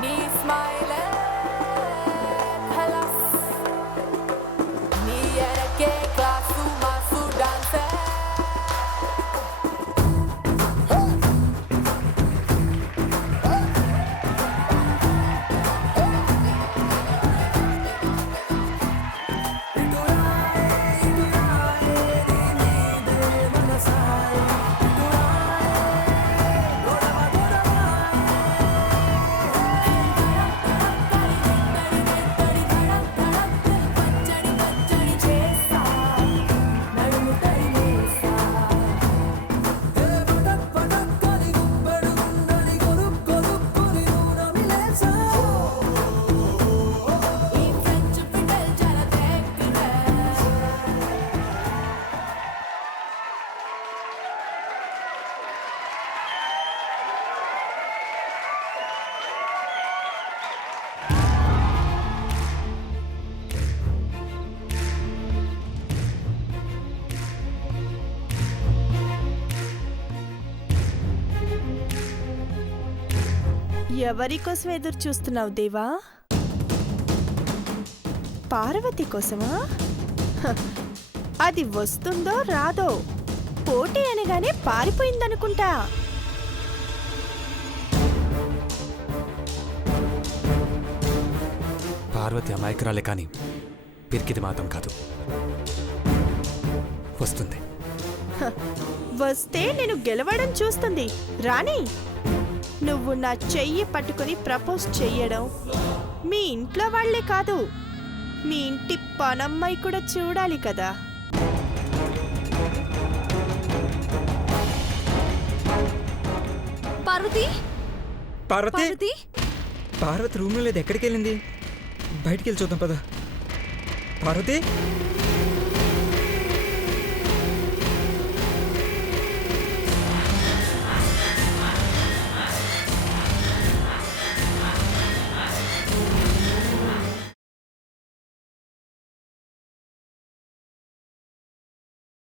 నీ స్మైలే ఖలాస్ నీ ఎనకే class mass డాన్సే ఎవరి కోసం ఎదురు చూస్తున్నావు దేవా? పార్వతి కోసమా? హ, అది వస్తుందో రాదో, పోటీ అనగానే పారిపోయిందనుకుంటా. పార్వతి అమాయకురాలే కానీ పిరికిది మాత్రం కాదు. వస్తుంది. హ, వస్తే నేను గెలవడం చూస్తుంది. రాణి, నువ్వు నా చెయ్యి పట్టుకుని ప్రపోజ్ చెయ్యడం మీ ఇంట్లో వాళ్లే కాదు, మీ ఇంటి పనమ్మాయి కూడా చూడాలి కదా. పార్వతి పార్వతి పార్వతి పార్వతి రూమ్లో లేదు, ఎక్కడికి వెళ్ళింది? బయటికి వెళ్ళి చూద్దాం పద. పార్వతి